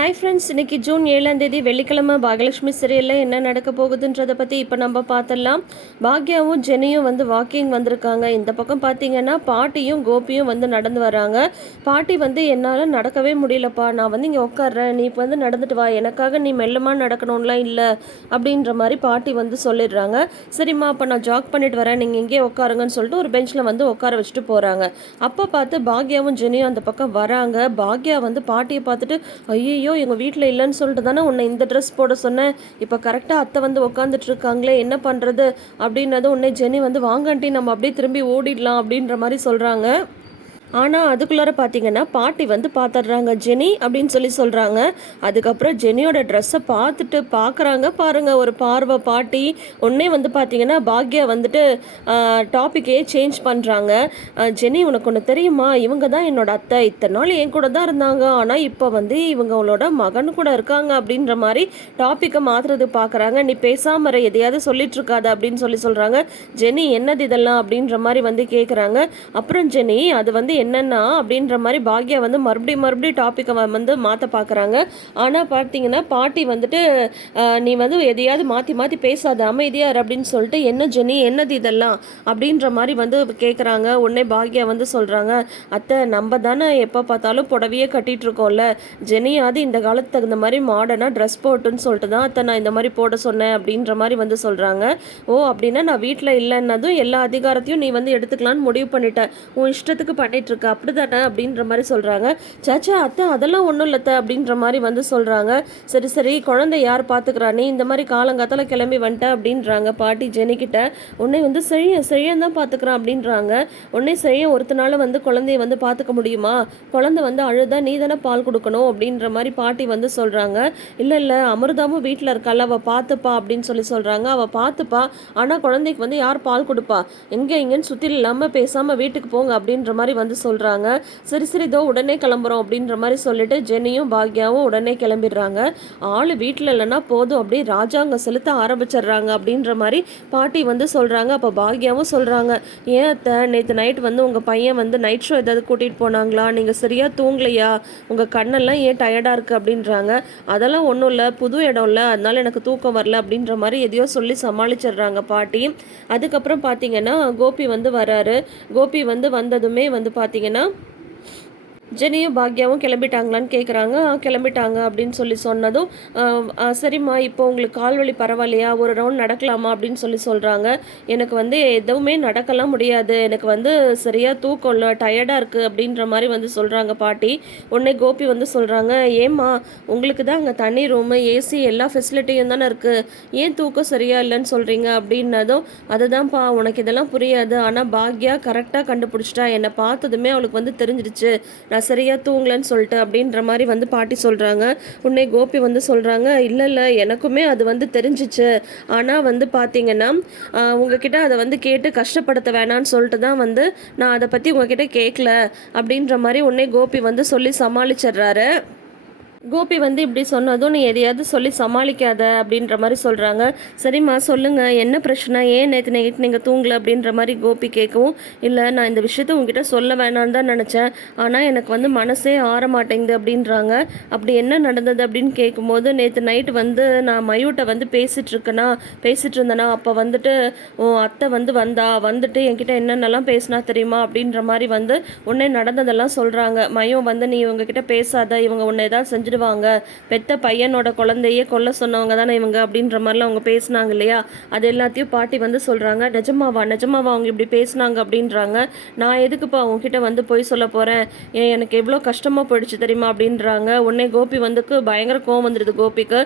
Hi friends இன்னைக்கு June ஏழாம் தேதி வெள்ளிக்கிழமை பாகலட்சுமி சீரியலில் என்ன நடக்க போகுதுன்றதை பற்றி இப்போ நம்ம பார்த்துடலாம். பாக்யாவும் ஜெனியும் வந்து வாக்கிங் வந்திருக்காங்க. இந்த பக்கம் பார்த்தீங்கன்னா பாட்டியும் கோபியும் வந்து நடந்து வராங்க. பாட்டி வந்து என்னால் நடக்கவே முடியலப்பா. நான் வந்து இங்கே உட்காடுறேன் நீ இப்போ வந்து நடந்துட்டு வா. எனக்காக நீ மெல்லமாக நடக்கணும்லாம் இல்லை அப்படின்ற மாதிரி பாட்டி வந்து சொல்லிடுறாங்க. சரிம்மா அப்போ நான் ஜாக் பண்ணிட்டு வரேன். நீங்கள் இங்கேயே உட்காருங்கன்னு சொல்லிட்டு ஒரு பெஞ்சில் வந்து உட்கார வச்சுட்டு போகிறாங்க அப்போ பார்த்து பாக்யாவும் ஜெனியும் அந்த பக்கம் வராங்க. பாக்யா வந்து பாட்டியை பார்த்துட்டு ஐயோ எங்கள் வீட்டில் இல்லைன்னு சொல்லிட்டு தானே உன்னை இந்த ட்ரெஸ் போட சொன்னேன். இப்போ கரெக்டாக அத்தை வந்து உட்காந்துட்டு இருக்காங்களே என்ன பண்ணுறது அப்படின்னது உன்னை ஜெனி வந்து வாங்கன்ட்டி நம்ம அப்படியே திரும்பி ஓடிடலாம் அப்படின்ற மாதிரி சொல்கிறாங்க ஆனால் அதுக்குள்ளார பார்த்தீங்கன்னா பாட்டி வந்து பார்த்துடுறாங்க ஜெனி அப்படின்னு சொல்லி சொல்கிறாங்க அதுக்கப்புறம் ஜெனியோட ட்ரெஸ்ஸை பார்த்துட்டு பார்க்குறாங்க பாருங்கள் ஒரு பார்வை பாட்டி. ஒன்றே வந்து பார்த்தீங்கன்னா பாக்யா வந்துட்டு டாப்பிக்கே சேஞ்ச் பண்ணுறாங்க ஜெனி உனக்கு ஒன்று தெரியுமா? இவங்க தான் என்னோட அத்தை. இத்தனை நாள் என் கூட தான் இருந்தாங்க. ஆனால் இப்போ வந்து இவங்களோட மகன் கூட இருக்காங்க அப்படின்ற மாதிரி டாப்பிக்கை மாற்றுறது பார்க்குறாங்க நீ பேசாமற எதையாவது சொல்லிட்டு இருக்காத அப்படின்னு சொல்லி சொல்கிறாங்க ஜெனி என்னது இதெல்லாம்? அப்படின்ற மாதிரி வந்து கேட்குறாங்க அப்புறம் ஜெனி அது வந்து என்னென்னா அப்படின்ற மாதிரி பாக்யா வந்து மறுபடியும் மறுபடியும் டாப்பிக்கை வந்து மாற்ற பார்க்குறாங்க ஆனால் பார்த்தீங்கன்னா பாட்டி வந்துட்டு நீ வந்து எதையாவது மாற்றி மாற்றி பேசாத அமைதியார் அப்படின்னு சொல்லிட்டு என்ன ஜெனி என்னது இதெல்லாம் அப்படின்ற மாதிரி வந்து கேட்குறாங்க உடனே பாக்யா வந்து சொல்கிறாங்க அத்தை நம்ம தானே எப்போ பார்த்தாலும் புடவையே கட்டிகிட்டு இருக்கோம்ல. ஜெனியாவது இந்த காலத்துக்கு தகுந்த மாதிரி மாடர்னாக ட்ரெஸ் போட்டுன்னு சொல்லிட்டு தான் அத்தை நான் இந்த மாதிரி போட சொன்னேன் அப்படின்ற மாதிரி வந்து சொல்கிறாங்க ஓ அப்படின்னா நான் வீட்டில் இல்லைன்னதும் எல்லா அதிகாரத்தையும் நீ வந்து எடுத்துக்கலான்னு முடிவு பண்ணிட்டேன் உன் இஷ்டத்துக்கு பண்ணிட்டு இருக்க அப்படி தானே அப்படின்ற மாதிரி சொல்கிறாங்க சாச்சா அத்தை அதெல்லாம் ஒன்றும் இல்லத்த அப்படின்ற மாதிரி வந்து சொல்கிறாங்க சரி சரி குழந்தை யார் பார்த்துக்கிறா நீ இந்த மாதிரி காலங்காத்தால கிளம்பி வந்துட்ட அப்படின்றாங்க. பாட்டி ஜெனிக்கிட்ட உன்னை வந்து செழிய செழியன் தான் பார்த்துக்கிறான் அப்படின்றாங்க. உன்னை செழிய ஒருத்தனால வந்து குழந்தைய வந்து பார்த்துக்க முடியுமா? குழந்தை வந்து அழுதா நீ தானே பால் கொடுக்கணும்? அப்படின்ற மாதிரி பாட்டி வந்து சொல்கிறாங்க இல்லை இல்லை அமிர்தாவும் வீட்டில் இருக்கால அவள் பார்த்துப்பா அப்படின்னு சொல்லி சொல்கிறாங்க அவள் பார்த்துப்பா ஆனால் குழந்தைக்கு வந்து யார் பால் கொடுப்பா? எங்கே இங்கேன்னு சுற்றி இல்லாமல் பேசாமல் வீட்டுக்கு போங்க அப்படின்ற மாதிரி வந்து சொல்கிறாங்க சரி சரி இதோ உடனே கிளம்புறோம் அப்படின்ற மாதிரி சொல்லிட்டு ஜெனியும் பாக்யாவும் உடனே கிளம்பிடுறாங்க. ஆள் வீட்டில் இல்லைன்னா போதும் அப்படியே ராஜாங்க செலுத்த ஆரம்பிச்சிடுறாங்க அப்படின்ற மாதிரி பாட்டி வந்து சொல்கிறாங்க அப்போ பாக்யாவும் சொல்கிறாங்க ஏன் அத்தை நேற்று நைட் வந்து உங்கள் பையன் வந்து நைட் ஷோ ஏதாவது கூட்டிகிட்டு போனாங்களா? நீங்கள் சரியாக தூங்கலையா? உங்கள் கண்ணெல்லாம் ஏன் டயர்டாக இருக்குது அப்படின்றாங்க. அதெல்லாம் ஒன்றும் இல்லை புது இடம் இல்லை அதனால எனக்கு தூக்கம் வரல அப்படின்ற மாதிரி எதையோ சொல்லி சமாளிச்சிடுறாங்க பாட்டி. அதுக்கப்புறம் பார்த்தீங்கன்னா கோபி வந்து வராரு. கோபி வந்து வந்ததுமே வந்து பார்த்து பார்த்தீங்கன்னா ஜெனியும் பாக்யாவும் கிளம்பிட்டாங்களான்னு கேட்குறாங்க கிளம்பிட்டாங்க அப்படின்னு சொல்லி சொன்னதும் சரிம்மா இப்போ உங்களுக்கு கால்வழி பரவாயில்லையா? ஒரு ரவுண்ட் நடக்கலாமா அப்படின்னு சொல்லி சொல்கிறாங்க எனக்கு வந்து எதுவுமே நடக்கலாம் முடியாது. எனக்கு வந்து சரியாக தூக்கம் இல்லை டயர்டாக இருக்குது அப்படின்ற மாதிரி வந்து சொல்கிறாங்க பாட்டி. உடனே கோபி வந்து சொல்கிறாங்க ஏம்மா உங்களுக்கு தான் அங்கே தண்ணி ரூமு ஏசி எல்லா ஃபெசிலிட்டியும் தானே இருக்குது ஏன் தூக்கம் சரியாக இல்லைன்னு சொல்கிறீங்க அப்படின்னதும் அதுதான்ப்பா உனக்கு இதெல்லாம் புரியாது. ஆனால் பாக்யா கரெக்டாக கண்டுபிடிச்சிட்டா. என்னை பார்த்ததுமே அவளுக்கு வந்து தெரிஞ்சிடுச்சு. நான் நான் சரியாக தூங்கலன்னு சொல்லிட்டு அப்படின்ற மாதிரி வந்து பாட்டி சொல்கிறாங்க உன்னை கோபி வந்து சொல்கிறாங்க இல்லை இல்லை எனக்குமே அது வந்து தெரிஞ்சிச்சு. ஆனால் வந்து பார்த்தீங்கன்னா உங்ககிட்ட அதை வந்து கேட்டு கஷ்டப்படுத்த வேணான்னு சொல்லிட்டு தான் வந்து நான் அதை பற்றி உங்ககிட்ட கேட்கல அப்படின்ற மாதிரி உன்னை கோபி வந்து சொல்லி சமாளிச்சிடுறாரு. கோபி வந்து இப்படி சொன்னதும் நீ எதையாவது சொல்லி சமாளிக்காத அப்படின்ற மாதிரி சொல்கிறாங்க சரிம்மா சொல்லுங்கள் என்ன பிரச்சனை? ஏன் நேற்று நைட் நீங்கள் தூங்கலை அப்படின்ற மாதிரி கோபி கேட்கவும் இல்லை நான் இந்த விஷயத்த உங்ககிட்ட சொல்ல வேணான்னு தான் நினச்சேன். ஆனால் எனக்கு வந்து மனசே ஆற மாட்டேங்குது அப்படின்றாங்க. அப்படி என்ன நடந்தது அப்படின்னு கேட்கும்போது நேற்று நைட்டு வந்து நான் மயூட்டை வந்து பேசிகிட்டு இருக்கேனா பேசிகிட்டு இருந்தேனா அப்போ வந்துட்டு உன் அத்தை வந்து வந்தா? வந்துட்டு என்கிட்ட என்னென்னலாம் பேசினா தெரியுமா? அப்படின்ற மாதிரி வந்து உன்னே நடந்ததெல்லாம் சொல்கிறாங்க மயம் வந்து நீ இவங்ககிட்ட பேசாத. இவங்க உன்னை ஏதாவது செஞ்சு செஞ்சுடுவாங்க பெத்த பையனோட குழந்தையே கொல்ல சொன்னவங்க தானே இவங்க அப்படின்ற மாதிரிலாம் அவங்க பேசினாங்க இல்லையா? அது எல்லாத்தையும் பாட்டி வந்து சொல்கிறாங்க நிஜமாவா? நிஜமாவா அவங்க இப்படி பேசினாங்க? அப்படின்றாங்க. நான் எதுக்குப்பா உங்ககிட்ட வந்து போய் சொல்ல போகிறேன் ஏன் எனக்கு எவ்வளோ கஷ்டமாக போயிடுச்சு தெரியுமா? அப்படின்றாங்க. உடனே கோபி வந்துக்கு பயங்கர கோவம் வந்துடுது கோபிக்கு.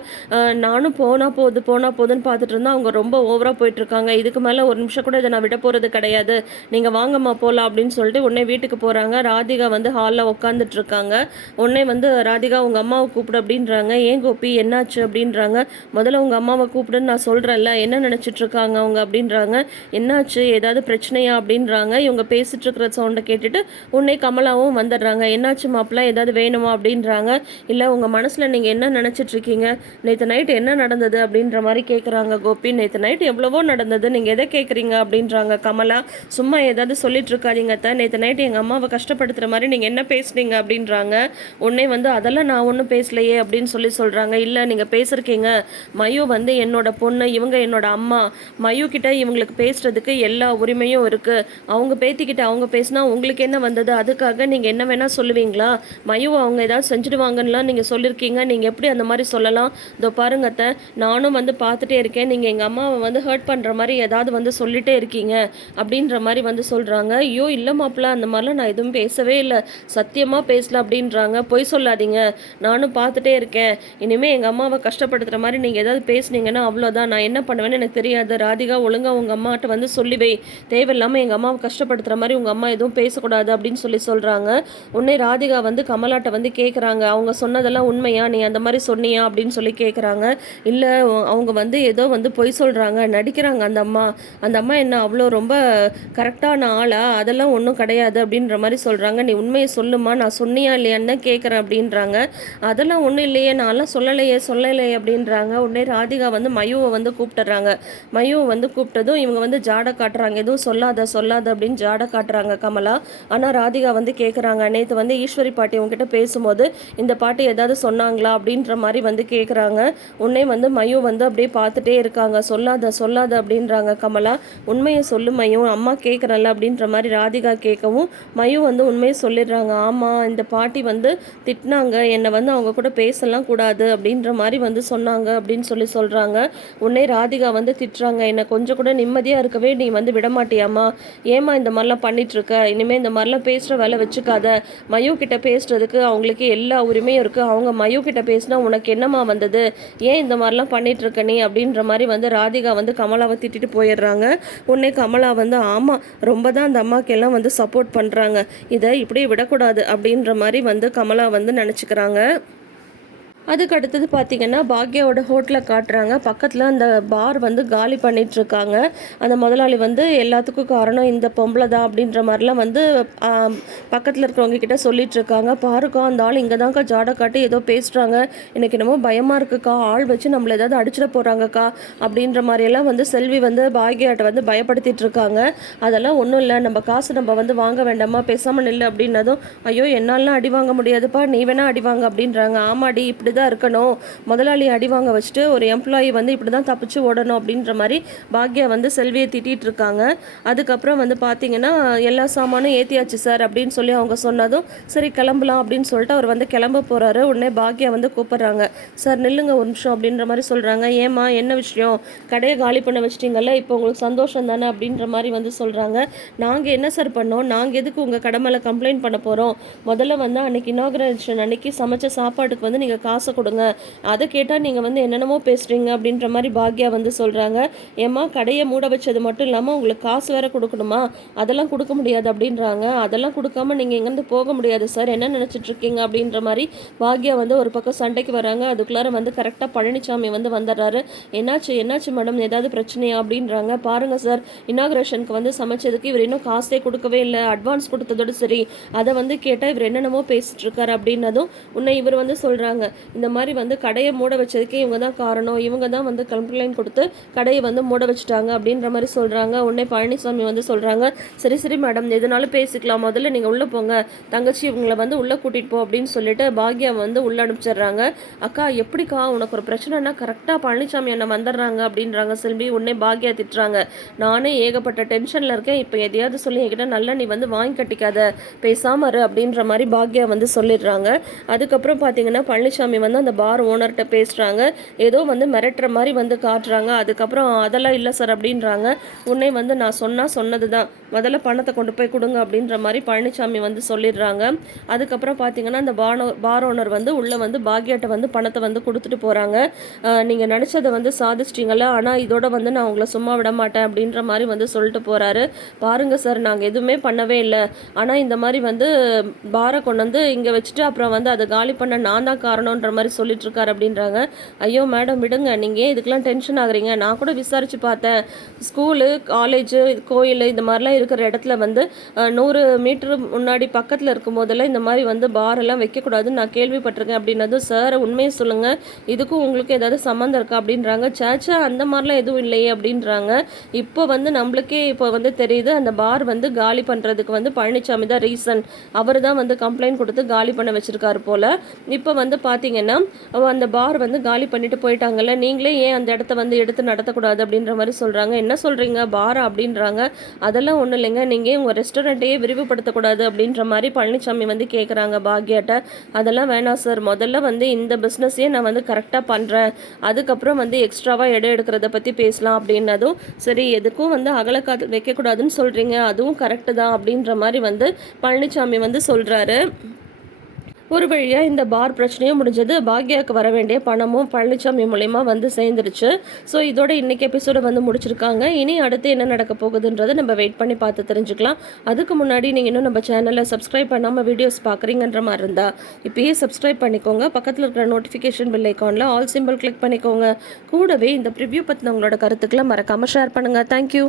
நானும் போனால் போகுது போனால் போகுதுன்னு பார்த்துட்டு இருந்தா அவங்க ரொம்ப ஓவராக போயிட்டுருக்காங்க இதுக்கு மேலே ஒரு நிமிஷம் கூட இதை நான் விட போகிறது கிடையாது. நீங்கள் வாங்கம்மா போகலாம் அப்படின்னு சொல்லிட்டு உடனே வீட்டுக்கு போகிறாங்க ராதிகா வந்து ஹாலில் உட்காந்துட்டு இருக்காங்க. உடனே வந்து ராதிகா உங்கள் அம்மா அம்மாவை கூப்பிடு அப்படின்றாங்க. ஏன் கோபி? என்னாச்சு? அப்படின்றாங்க. முதல்ல உங்கள் அம்மாவை கூப்பிடுன்னு நான் சொல்கிறேன்ல என்ன நினச்சிட்ருக்காங்க அவங்க? அப்படின்றாங்க. என்னாச்சு? ஏதாவது பிரச்சனையா? அப்படின்றாங்க. இவங்க பேசிட்டு இருக்கிற சவுண்டை கேட்டுட்டு உன்னை கமலாவும் வந்துடுறாங்க. என்னாச்சு மாப்பிள்ள ஏதாவது வேணுமா? அப்படின்றாங்க. இல்லை உங்கள் மனசில் நீங்கள் என்ன நினச்சிட்ருக்கீங்க நேற்று நைட் என்ன நடந்தது? அப்படின்ற மாதிரி கேட்குறாங்க கோபி. நேற்று நைட் எவ்வளவோ நடந்தது. நீங்கள் எதை கேட்குறீங்க அப்படின்றாங்க கமலா. சும்மா ஏதாவது சொல்லிட்டு இருக்காதீங்க தான் நேற்று நைட் எங்கள் அம்மாவை கஷ்டப்படுத்துகிற மாதிரி நீங்கள் என்ன பேசுனீங்க? அப்படின்றாங்க. உன்னே வந்து அதெல்லாம் நான் ஒன்றும் ஒன்றும் பேசலையே அப்படின்னு சொல்லி சொல்கிறாங்க இல்லை நீங்கள் பேசியிருக்கீங்க மயு வந்து என்னோட பொண்ணு இவங்க என்னோட அம்மா. மயு கிட்ட இவங்களுக்கு பேசுறதுக்கு எல்லா உரிமையும் இருக்குது அவங்க பேத்திக்கிட்ட அவங்க பேசினா உங்களுக்கு என்ன வந்தது? அதுக்காக நீங்கள் என்ன வேணால் சொல்லுவீங்களா? மயு அவங்க ஏதாவது செஞ்சுடுவாங்கன்னுலாம் நீங்கள் சொல்லியிருக்கீங்க நீங்கள் எப்படி அந்த மாதிரி சொல்லலாம்? இதோ பாருங்க அத்தை. நானும் வந்து பார்த்துட்டே இருக்கேன். நீங்கள் எங்கள் அம்மாவை வந்து ஹர்ட் பண்ணுற மாதிரி ஏதாவது வந்து சொல்லிட்டே இருக்கீங்க அப்படின்ற மாதிரி வந்து சொல்கிறாங்க ஐயோ இல்லை மாப்பிள்ள அந்த மாதிரிலாம் நான் எதுவும் பேசவே இல்லை. சத்தியமாக பேசல அப்படின்றாங்க. பொய் சொல்லாதீங்க. நான் நானும் பார்த்துட்டே இருக்கேன். இனிமேல் எங்கள் அம்மாவை கஷ்டப்படுத்துகிற மாதிரி நீங்கள் ஏதாவது பேசுனீங்கன்னா அவ்வளோதான் நான் என்ன பண்ணுவேன்னு எனக்கு தெரியாது. ராதிகா ஒழுங்காக உங்கள் அம்மாட்ட வந்து சொல்லி வை. தேவையில்லாமல் எங்கள் அம்மாவை கஷ்டப்படுத்துகிற மாதிரி உங்கள் அம்மா எதுவும் பேசக்கூடாது அப்படின்னு சொல்லி சொல்கிறாங்க உடனே ராதிகா வந்து கமலாட்ட வந்து கேட்குறாங்க அவங்க சொன்னதெல்லாம் உண்மையா? நீ அந்த மாதிரி சொன்னியா? அப்படின்னு சொல்லி கேட்குறாங்க இல்லை அவங்க வந்து ஏதோ வந்து பொய் சொல்கிறாங்க நடிக்கிறாங்க அந்த அம்மா. அந்த அம்மா என்ன அவ்வளோ ரொம்ப கரெக்டான ஆளா? அதெல்லாம் ஒன்றும் கிடையாது அப்படின்ற மாதிரி சொல்கிறாங்க நீ உண்மையை சொல்லுமா? நான் சொன்னியா இல்லையான்னு தான் கேட்குறேன் அப்படின்றாங்க. அதெல்லாம் ஒன்றும் இல்லையே நான்லாம் சொல்லலையே சொல்லலையே அப்படின்றாங்க. உடனே ராதிகா வந்து மயுவை வந்து கூப்பிட்டுறாங்க. மயுவை வந்து கூப்பிட்டதும் இவங்க வந்து ஜாடை காட்டுறாங்க. எதுவும் சொல்லாத சொல்லாத அப்படின்னு ஜாடை காட்டுறாங்க கமலா. ஆனால் ராதிகா வந்து கேட்குறாங்க நேற்று வந்து ஈஸ்வரி பாட்டி உங்ககிட்ட பேசும்போது இந்த பாட்டி ஏதாவது சொன்னாங்களா அப்படின்ற மாதிரி வந்து கேட்குறாங்க உடனே வந்து மயு வந்து அப்படியே பார்த்துட்டே இருக்காங்க. சொல்லாத சொல்லாத அப்படின்றாங்க கமலா. உண்மையை சொல்லு மயு. அம்மா கேட்குறல்ல அப்படின்ற மாதிரி ராதிகா கேட்கவும் மயு வந்து உண்மையை சொல்லிடுறாங்க. ஆமாம் இந்த பாட்டி வந்து திட்டினாங்க. என்னை வந்து அவங்க கூட பேசலாம் கூடாது அப்படின்ற மாதிரி வந்து சொன்னாங்க அப்படின்னு சொல்லி சொல்கிறாங்க உடனே ராதிகா வந்து திட்டுறாங்க. என்னை கொஞ்சம் கூட நிம்மதியாக இருக்கவே நீ வந்து விட மாட்டியாம்மா ஏமா இந்த மாதிரிலாம் பண்ணிகிட்ருக்க இனிமேல் இந்த மாதிரிலாம் பேசுகிற வேலை வச்சுக்காத. மயு கிட்ட பேசுறதுக்கு அவங்களுக்கு எல்லா உரிமையும் இருக்குது அவங்க மயு கிட்ட பேசினா உனக்கு என்னம்மா வந்தது? ஏன் இந்த மாதிரிலாம் பண்ணிகிட்ருக்க நீ? அப்படின்ற மாதிரி வந்து ராதிகா வந்து கமலாவை திட்டிட்டு போயிடுறாங்க. உடனே கமலா வந்து ஆமாம் ரொம்ப தான் அந்த அம்மாக்கெல்லாம் வந்து சப்போர்ட் பண்ணுறாங்க இதை இப்படியே விடக்கூடாது. அப்படின்ற மாதிரி வந்து கமலா வந்து நினச்சிக்கிறாங்க. அதுக்கு அடுத்தது பார்த்தீங்கன்னா பாக்யாவோட ஹோட்டலை காட்டுறாங்க. பக்கத்தில் அந்த பார் வந்து காலி பண்ணிகிட்ருக்காங்க அந்த முதலாளி வந்து எல்லாத்துக்கும் காரணம் இந்த பொம்பளை தான் அப்படின்ற மாதிரிலாம் வந்து பக்கத்தில் இருக்கிறவங்க கிட்ட சொல்லிகிட்ருக்காங்க பாருக்கா அந்த ஆள் இங்கே தான்க்கா ஜாடை காட்டி ஏதோ பேசுகிறாங்க எனக்கு என்னமோ பயமாக இருக்குக்கா. ஆள் வச்சு நம்மளை ஏதாவது அடிச்சிட போகிறாங்கக்கா அப்படின்ற மாதிரியெல்லாம் வந்து செல்வி வந்து பாக்யாட்ட வந்து பயப்படுத்திட்டு இருக்காங்க அதெல்லாம் ஒன்றும் இல்லை. நம்ம காசு நம்ம வந்து வாங்க வேண்டாமா? பேசாமல் நில்லு அப்படின்னதும் ஐயோ என்னாலாம் அடி வாங்க முடியாதுப்பா. நீ வேணா அடி வாங்க அப்படின்றாங்க. ஆமாடி இப்படி தான் இருக்கணும். முதலாளி அடி வாங்க வச்சுட்டு ஒரு எம்ப்ளாயி வந்து இப்படி தான் தப்பிச்சு ஓடணும் அப்படின்ற மாதிரி பாக்யா வந்து செல்வியை திட்டிகிட்டு இருக்காங்க. அதுக்கப்புறம் வந்து பார்த்தீங்கன்னா எல்லா சாமானும் ஏற்றியாச்சு சார் அப்படின்னு சொல்லி அவங்க சொன்னதும் சரி கிளம்பலாம் அப்படின்னு சொல்லிட்டு அவர் வந்து கிளம்ப போகிறாரு உடனே பாக்யா வந்து கூப்பிட்றாங்க. சார் நில்லுங்க ஒரு நிமிஷம் அப்படின்ற மாதிரி சொல்கிறாங்க ஏம்மா என்ன விஷயம்? கடையை காலி பண்ண வச்சிட்டிங்கல்ல இப்போ உங்களுக்கு சந்தோஷம் தானே அப்படின்ற மாதிரி வந்து சொல்கிறாங்க நாங்கள் என்ன சார் பண்ணோம்? நாங்கள் எதுக்கு உங்கள் கடமையில் கம்ப்ளைண்ட் பண்ண போகிறோம் முதல்ல வந்து அன்னைக்கு இனாகிரேஷன் அன்னைக்கு சமைச்ச சாப்பாட்டுக்கு வந்து நீங்கள் காசு கொடுங்க. அதை கேட்டால் நீங்கள் வந்து என்னென்னமோ பேசுகிறீங்க அப்படின்ற மாதிரி பாக்யா வந்து சொல்கிறாங்க ஏம்மா கடையை மூட வச்சது மட்டும் இல்லாமல் உங்களுக்கு காசு வேற கொடுக்கணுமா? அதெல்லாம் கொடுக்க முடியாது அப்படின்றாங்க. அதெல்லாம் கொடுக்காம நீங்கள் எங்கேருந்து போக முடியாது சார். என்ன நினச்சிட்ருக்கீங்க அப்படின்ற மாதிரி பாக்யா வந்து ஒரு பக்கம் சண்டைக்கு வராங்க. அதுக்குள்ளார வந்து கரெக்டாக பழனிசாமி வந்து வந்துடுறாரு. என்னாச்சு என்னாச்சு மேடம் ஏதாவது பிரச்சனையா அப்படின்றாங்க. பாருங்கள் சார் இனாகிரேஷனுக்கு வந்து சமைச்சதுக்கு இவர் இன்னும் காசே கொடுக்கவே இல்லை. அட்வான்ஸ் கொடுத்ததோடு சரி. அதை வந்து கேட்டால் இவர் என்னென்னமோ பேசிட்டு இருக்காரு அப்படின்னதும் உன்னை இவர் வந்து சொல்கிறாங்க இந்த மாதிரி வந்து கடையை மூட வச்சதுக்கே இவங்க தான் காரணம். இவங்க தான் வந்து கம்ப்ளைண்ட் கொடுத்து கடையை வந்து மூட வச்சுட்டாங்க அப்படின்ற மாதிரி சொல்கிறாங்க உடனே பழனிசாமி வந்து சொல்கிறாங்க சரி சரி மேடம் எதுனாலும் பேசிக்கலாம். முதல்ல நீங்கள் உள்ளே போங்க. தங்கச்சி இவங்களை வந்து உள்ளே கூட்டிகிட்டு போ அப்படின்னு சொல்லிட்டு பாக்யா வந்து உள்ளே அனுப்பிச்சிடுறாங்க. அக்கா எப்படிக்கா? உனக்கு ஒரு பிரச்சனைனா கரெக்டாக பழனிசாமி அண்ணன் வந்துடுறாங்க அப்படின்றாங்க செல்வி. உடனே பாக்யா திட்டுறாங்க நானே ஏகப்பட்ட டென்ஷனில் இருக்கேன். இப்போ எதையாவது சொல்லி என்கிட்ட நல்லா நீ வந்து வாங்கி கட்டிக்காத. பேசாம இரு அப்படின்ற மாதிரி பாக்யா வந்து சொல்லிடுறாங்க. அதுக்கப்புறம் பார்த்தீங்கன்னா பழனிசாமி வந்து அந்த பார் ஓனர்கிட்ட பேசுகிறாங்க ஏதோ வந்து மிரட்டுற மாதிரி வந்து காட்டுறாங்க. அதுக்கப்புறம் அதெல்லாம் இல்லை சார் அப்படின்றாங்க. உன்னை வந்து நான் சொன்னால் சொன்னது தான் முதல்ல பணத்தை கொண்டு போய் கொடுங்க அப்படின்ற மாதிரி பழனிசாமி வந்து சொல்லிடுறாங்க. அதுக்கப்புறம் பார்த்தீங்கன்னா அந்த பானோ பார் ஓனர் வந்து உள்ளே வந்து பாக்யாட்ட வந்து பணத்தை வந்து கொடுத்துட்டு போகிறாங்க நீங்கள் நினச்சதை வந்து சாதிச்சிட்டிங்கள ஆனால் இதோட வந்து நான் உங்களை சும்மா விட மாட்டேன் அப்படின்ற மாதிரி வந்து சொல்லிட்டு போகிறாரு பாருங்கள் சார் நாங்கள் எதுவுமே பண்ணவே இல்லை. ஆனால் இந்த மாதிரி வந்து பாரை கொண்டு வந்து இங்கே வச்சுட்டு அப்புறம் வந்து அதை காலி பண்ண நான் தான் காரணன்ற மாதிரி சொல்லிட்டு இருக்காரு அப்படின்றாங்க. ஐயோ மேடம் விடுங்க. நீங்கள் ஏன் இதுக்கெல்லாம் டென்ஷன் ஆகுறீங்க? நான் கூட விசாரிச்சு பார்த்தேன். ஸ்கூலு காலேஜு கோயில் இந்த மாதிரிலாம் இருக்கிற இடத்துல வந்து நூறு மீட்டர் முன்னாடி பக்கத்தில் இருக்கும் போதெல்லாம் இந்த மாதிரி வந்து பார் எல்லாம் வைக்கக்கூடாதுன்னு நான் கேள்விப்பட்டிருக்கேன். அப்படின்னதும் சார் உண்மையை சொல்லுங்கள் இதுக்கும் உங்களுக்கு ஏதாவது சம்மந்தம் இருக்கா? அப்படின்றாங்க. சேச்சா அந்த மாதிரிலாம் எதுவும் இல்லையே அப்படின்றாங்க. இப்போ வந்து நம்மளுக்கே இப்போ வந்து தெரியுது அந்த பார் வந்து காலி பண்ணுறதுக்கு வந்து பழனிசாமி தான் ரீசன் அவர் தான் வந்து கம்ப்ளைண்ட் கொடுத்து காலி பண்ண வச்சிருக்காரு போல். இப்போ வந்து பார்த்தீங்கன்னா அந்த பார் வந்து காலி பண்ணிட்டு போயிட்டாங்கல்ல. நீங்களே ஏன் அந்த இடத்த வந்து எடுத்து நடத்தக்கூடாது அப்படின்ற மாதிரி சொல்கிறாங்க என்ன சொல்கிறீங்க பாரா அப்படின்றாங்க. அதெல்லாம் ஒன்றும் இல்லைங்க. நீங்கள் உங்கள் ரெஸ்டாரண்ட்டையே விரிவுபடுத்தக்கூடாது அப்படின்ற மாதிரி பழனிசாமி வந்து கேட்குறாங்க பாக்யாட்ட. அதெல்லாம் வேணாம் சார் முதல்ல வந்து இந்த பிஸ்னஸையே நான் வந்து கரெக்டாக பண்ணுறேன் அதுக்கப்புறம் வந்து எக்ஸ்ட்ராவாக இடம் எடுக்கிறத பற்றி பேசலாம் அப்படின்னதும் சரி எதுக்கும் வந்து அகலக்காது வைக்கக்கூடாதுன்னு சொல்கிறீங்க அதுவும் கரெக்டு தான் அப்படின்ற மாதிரி வந்து பழனிசாமி வந்து சொல்கிறாரு ஒரு வழியாக இந்த பார் பிரச்சனையும் முடிஞ்சது. பாக்யாவுக்கு வர வேண்டிய பணமும் பழனிசாமி மூலயமா வந்து சேர்ந்துருச்சு. ஸோ இதோட இன்னைக்கு எபிசோட வந்து முடிச்சிருக்காங்க. இனி அடுத்து என்ன நடக்க போகுதுன்றதை நம்ம வெயிட் பண்ணி பார்த்து தெரிஞ்சுக்கலாம். அதுக்கு முன்னாடி நீங்கள் இன்னும் நம்ம சேனலை சப்ஸ்கிரைப் பண்ணாமல் வீடியோஸ் பார்க்குறீங்கன்ற மாதிரி இருந்தால் இப்போயே சப்ஸ்கிரைப் பண்ணிக்கோங்க. பக்கத்தில் இருக்கிற நோட்டிஃபிகேஷன் பில் ஐக்கானில் ஆல் சிம்பிள் கிளிக் பண்ணிக்கோங்க. கூடவே இந்த ப்ரிவ்யூ பற்றின உங்களோட கருத்துக்களை மறக்காமல் ஷேர் பண்ணுங்கள் தேங்க்யூ